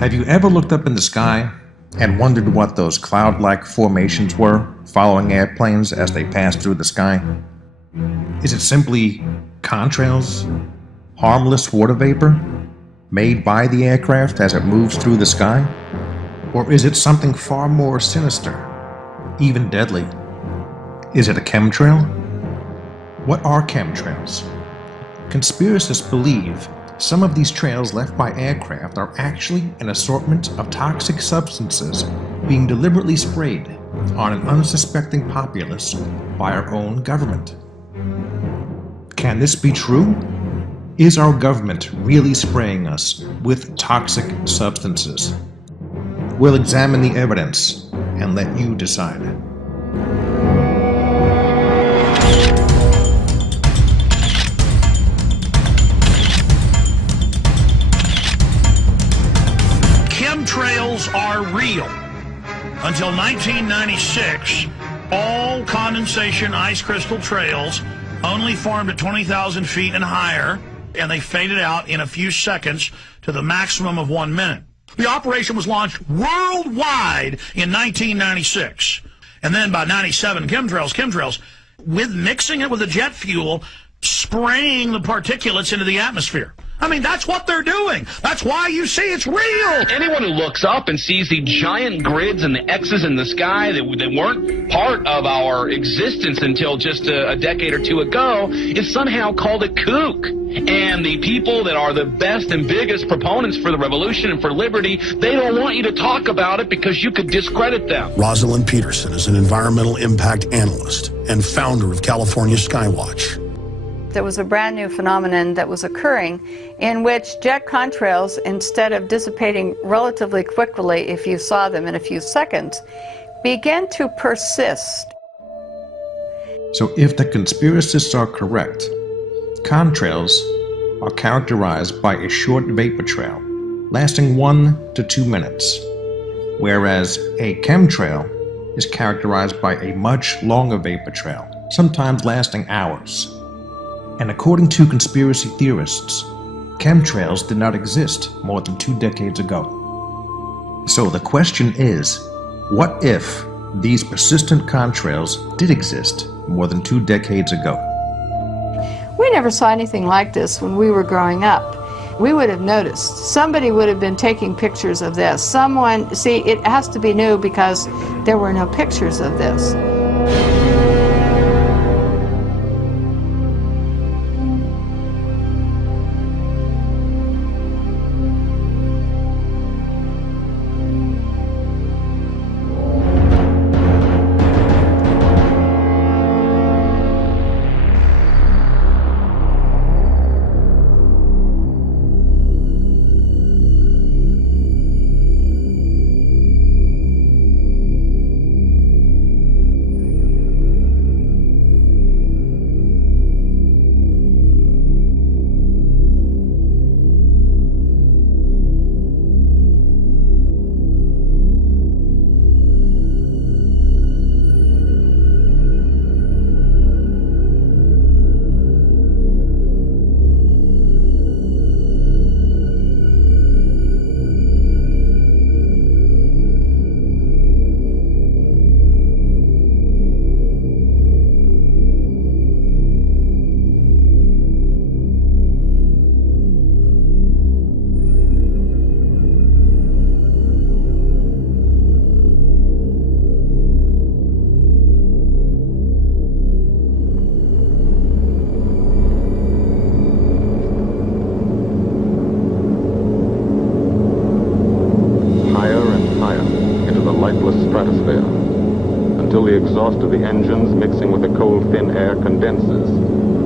Have you ever looked up in the sky and wondered what those cloud-like formations were following airplanes as they passed through the sky? Is it simply contrails, harmless water vapor made by the aircraft as it moves through the sky? Or is it something far more sinister, even deadly? Is it a chemtrail? What are chemtrails? Conspiracists believe some of these trails left by aircraft are actually an assortment of toxic substances being deliberately sprayed on an unsuspecting populace by our own government. Can this be true? Is our government really spraying us with toxic substances? We'll examine the evidence and let you decide. Chemtrails are real. Until 1996, all condensation ice crystal trails only formed at 20,000 feet and higher, and they faded out in a few seconds to the maximum of 1 minute. The operation was launched worldwide in 1996. And then by 97, chemtrails, with mixing it with the jet fuel, spraying the particulates into the atmosphere. I mean, that's what they're doing. That's why you see it's real. Anyone who looks up and sees the giant grids and the X's in the sky that weren't part of our existence until just a decade or two ago is somehow called a kook. And the people that are the best and biggest proponents for the revolution and for liberty, they don't want you to talk about it because you could discredit them. Rosalind Peterson is an environmental impact analyst and founder of California Skywatch. There was a brand new phenomenon that was occurring in which jet contrails, instead of dissipating relatively quickly if you saw them in a few seconds, began to persist. So if the conspiracists are correct, contrails are characterized by a short vapor trail lasting 1 to 2 minutes, whereas a chemtrail is characterized by a much longer vapor trail, sometimes lasting hours. And according to conspiracy theorists, chemtrails did not exist more than 2 decades ago. So the question is, what if these persistent contrails did exist more than 2 decades ago? We never saw anything like this when we were growing up. We would have noticed. Somebody would have been taking pictures of this. Someone, see, it has to be new because there were no pictures of this. Stratosphere, until the exhaust of the engines mixing with the cold thin air condenses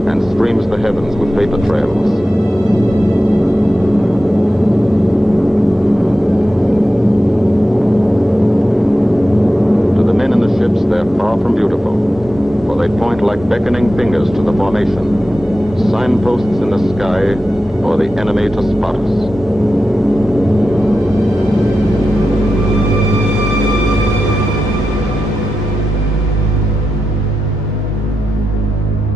and streams the heavens with vapor trails. To the men in the ships, they're far from beautiful, for they point like beckoning fingers to the formation, signposts in the sky for the enemy to spot us.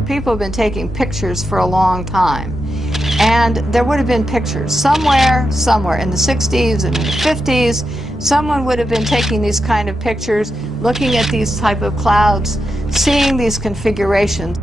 People have been taking pictures for a long time. And there would have been pictures somewhere in the 60s and in the 50s. Someone would have been taking these kind of pictures, looking at these type of clouds, seeing these configurations.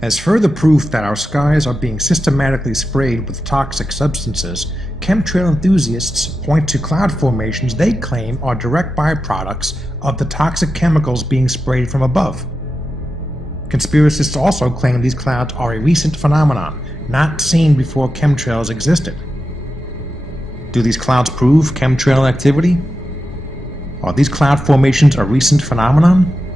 As further proof that our skies are being systematically sprayed with toxic substances, chemtrail enthusiasts point to cloud formations they claim are direct byproducts of the toxic chemicals being sprayed from above. Conspiracists also claim these clouds are a recent phenomenon, not seen before chemtrails existed. Do these clouds prove chemtrail activity? Are these cloud formations a recent phenomenon?